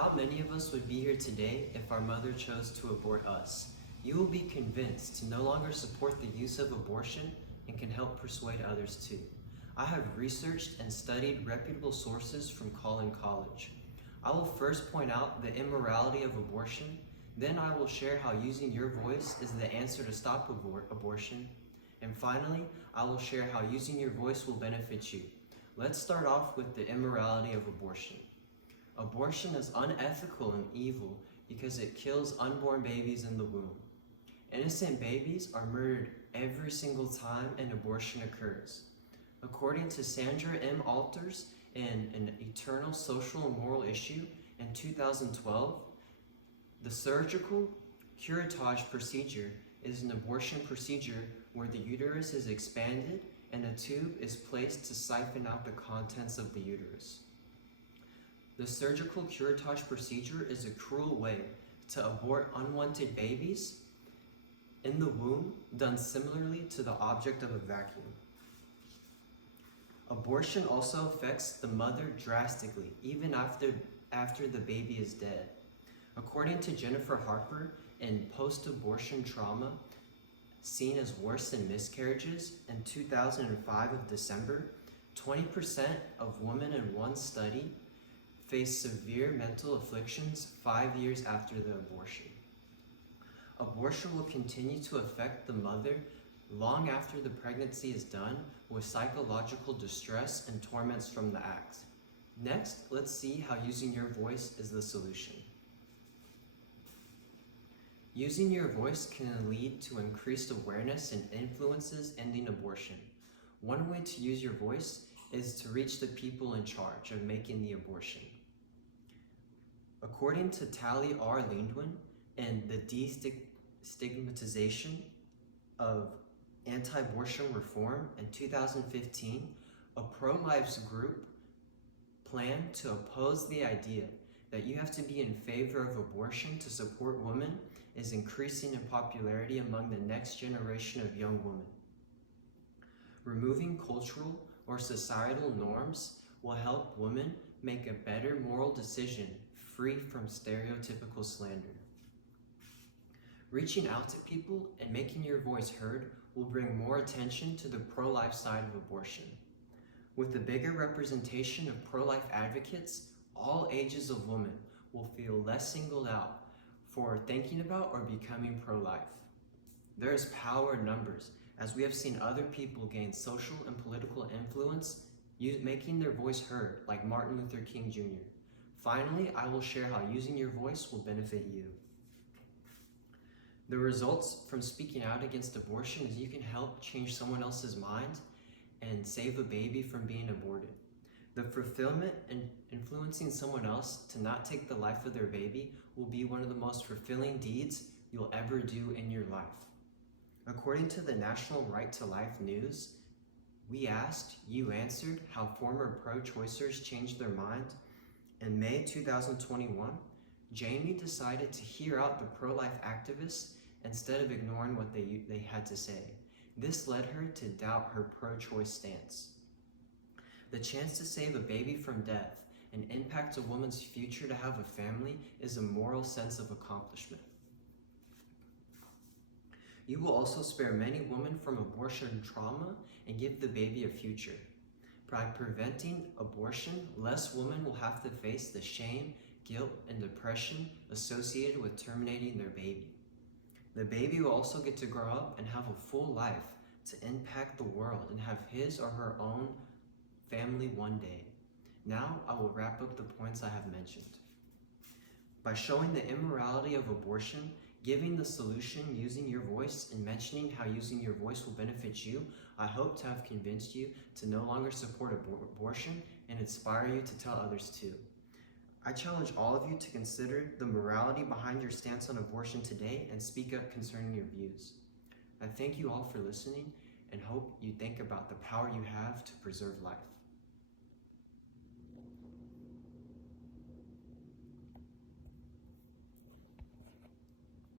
How many of us would be here today if our mother chose to abort us? You will be convinced to no longer support the use of abortion and can help persuade others too. I have researched and studied reputable sources from Collin College. I will first point out the immorality of abortion, then I will share how using your voice is the answer to stop abortion, and finally, I will share how using your voice will benefit you. Let's start off with the immorality of abortion. Abortion is unethical and evil because it kills unborn babies in the womb. Innocent babies are murdered every single time an abortion occurs. According to Sandra M. Alters in An Eternal Social and Moral Issue in 2012, the surgical curettage procedure is an abortion procedure where the uterus is expanded and a tube is placed to siphon out the contents of the uterus. The surgical curettage procedure is a cruel way to abort unwanted babies in the womb, done similarly to the object of a vacuum. Abortion also affects the mother drastically, even after the baby is dead. According to Jennifer Harper, in Post-Abortion Trauma, Seen as Worse than Miscarriages in 2005 of December, 20% of women in one study face severe mental afflictions 5 years after the abortion. Abortion will continue to affect the mother long after the pregnancy is done with psychological distress and torments from the act. Next, let's see how using your voice is the solution. Using your voice can lead to increased awareness and influences ending abortion. One way to use your voice is to reach the people in charge of making the abortion. According to Tally R. Lindwin in The Destigmatization of Anti-Abortion Reform in 2015, a pro-life group planned to oppose the idea that you have to be in favor of abortion to support women is increasing in popularity among the next generation of young women. Removing cultural or societal norms will help women make a better moral decision free from stereotypical slander. Reaching out to people and making your voice heard will bring more attention to the pro-life side of abortion. With the bigger representation of pro-life advocates, all ages of women will feel less singled out for thinking about or becoming pro-life. There is power in numbers, as we have seen other people gain social and political influence making their voice heard, like Martin Luther King Jr. Finally, I will share how using your voice will benefit you. The results from speaking out against abortion is you can help change someone else's mind and save a baby from being aborted. The fulfillment in influencing someone else to not take the life of their baby will be one of the most fulfilling deeds you'll ever do in your life. According to the National Right to Life News, we asked, you answered how former pro-choicers changed their mind. In May 2021, Jamie decided to hear out the pro-life activists instead of ignoring what they had to say. This led her to doubt her pro-choice stance. The chance to save a baby from death and impact a woman's future to have a family is a moral sense of accomplishment. You will also spare many women from abortion trauma and give the baby a future. By preventing abortion, less women will have to face the shame, guilt, and depression associated with terminating their baby. The baby will also get to grow up and have a full life to impact the world and have his or her own family one day. Now I will wrap up the points I have mentioned. By showing the immorality of abortion, giving the solution using your voice, and mentioning how using your voice will benefit you, I hope to have convinced you to no longer support abortion and inspire you to tell others too. I challenge all of you to consider the morality behind your stance on abortion today and speak up concerning your views. I thank you all for listening and hope you think about the power you have to preserve life.